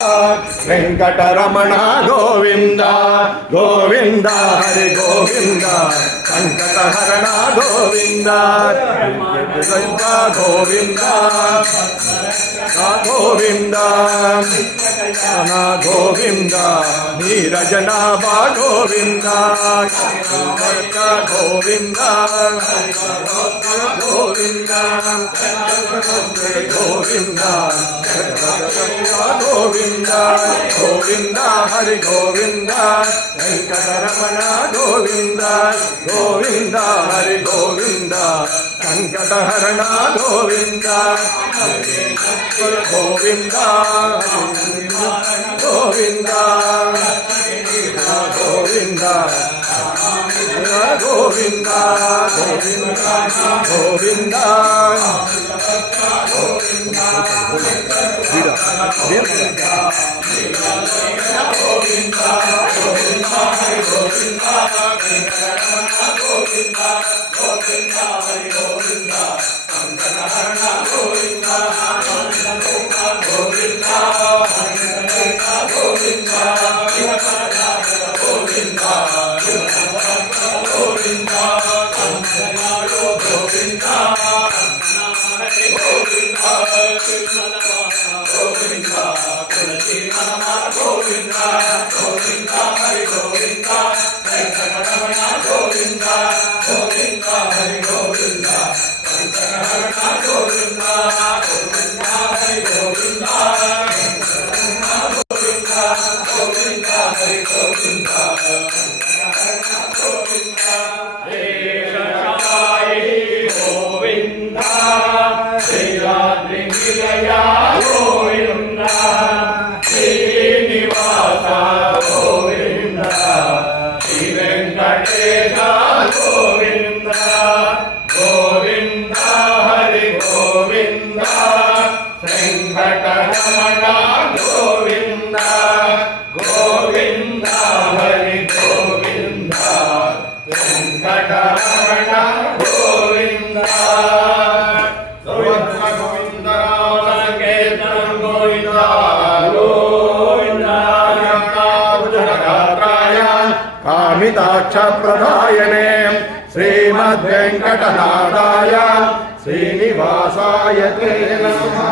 వెంకటరమణ గోవింద గోవింద హరి గోవింద సంకటహరణ గోవింద గోవింద గోవింద గోవింద నీరజనాభ గోవింద గోవింద గోవింద గోవింద గోవింద గోవింద హరి గోవింద వెంకటరమణ గోవింద గోవింద హరి గోవింద సంకటహరణ గోవింద గోవింద గోవింద గోవింద గోవింద గోవింద कामिताक्ष प्रदायने श्रीमद्वेंकटनाथाय श्रीनिवासाय ते नमः।